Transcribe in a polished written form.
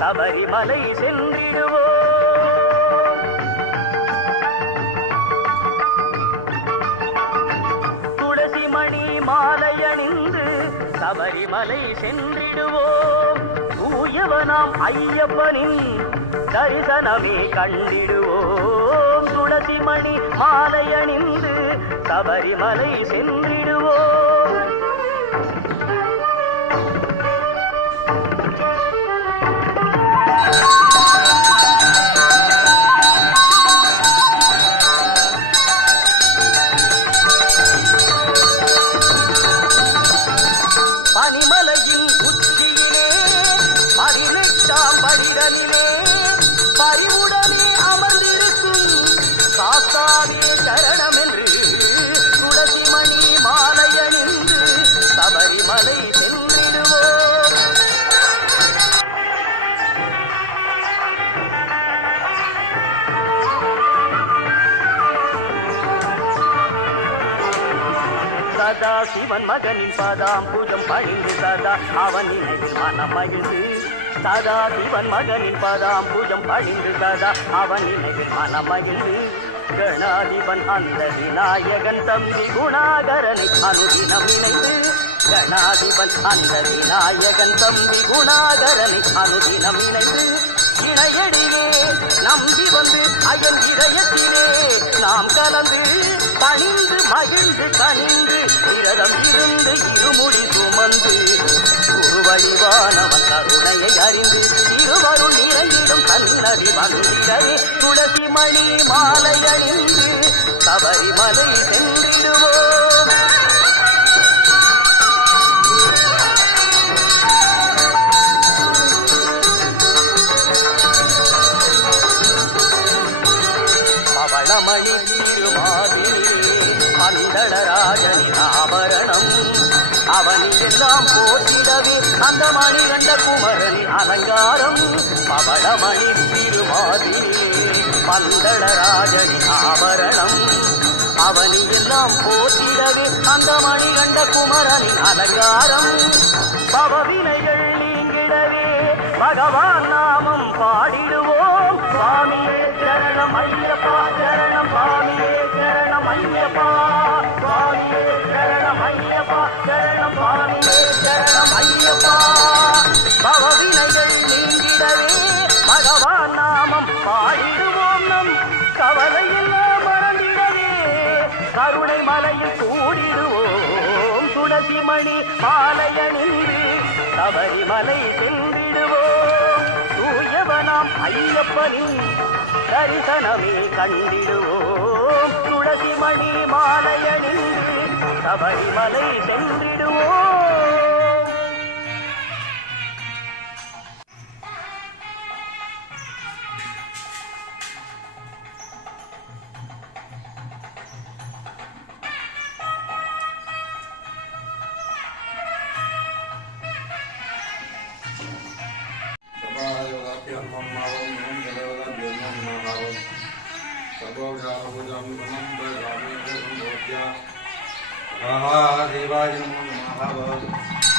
சபரிமலை சென்றிடுவோம். துளசி மணி மாலையணிந்து சபரிமலை சென்றிடுவோம். தூயவனாம் ஐயப்பனின் தரிசனமே கண்டிடுவோம். துளசி மணி மாலையணிந்து சபரிமலை சென்றிடுவோம். பனிமலையின் உச்சியிலே 18ஆம் படிடனிலே பரிவுடனே அமர்ந்திருக்கும் சாஸ்தாவே சரணமென்று துளசி மணி மாலையணிந்து சபரிமலை சென்றிடுவோம். சதா சிவன் மகனின் பதாம்புஜம் பணிந்து சதா அவன் நினைவில் மனம் மகிழ்ந்து. சதா சிவன் மகனின் பதாம்புஜம் பணிந்து சதா அவன் நினைவில் மனம் மகிழ்ந்து. கணாதிபன் அந்த விநாயகன் தம்பி குணாகரனை அனுதினம் இணைந்து. கணாதிபன் அந்த விநாயகன் தம்பி குணாகரனை அனுதினம் இணைந்து. இணையடியே நம்பி வந்து அயன் இதயத்திலே நாம் கலந்து பணிந்து மகிழ்ந்து கனிந்து விரதம் இருந்து இருமுடி சுமந்து குரு வழிவானவன் கருணையை அறிந்து இருவரும் நிறையிடும் சன்னதி வந்திடவே துளசி மணி மாலை அணிந்து சபரிமலை சென்றிடுவோம். பவளமணி திருமாதிரியே பந்தளராஜனின் ஆபரணம் அவனியெல்லாம் போற்றிடவே அந்த மணிகண்ட குமரனின் அலங்காரம். பவளமணி திருமாதிரியே பந்தளராஜனின் ஆபரணம் அவனியெல்லாம் போற்றிடவே அந்த மணிகண்ட குமரனின் அலங்காரம். பவவினைகள் நீங்கிடவே பகவான் நாமம் பாடிடுவோம். சுவாமியே சரணம் ஐயப்பா சரணம் சுவாமியே சரணம் ஐயப்பா சுவாமியே சரணம் ஐயப்பா சரணம் சுவாமியே சரணம் ஐயப்பா. பவவினைகள் நீங்கிடவே பகவான் நாமம் பாடிடுவோம். நம் கவலையெல்லாம் மறந்திடவே கருணை மலையில் கூடிடுவோம். துளசி மணி மாலையணிந்து சபரிமலை சென்றிடுவோம். தூயவனாம் ஐயப்பனின் தரிசனமே கண்டிடுவோம். துளசி மணி மாலையணிந்து சபரிமலை சென்றிடுவோம். देवाय नमो नमः।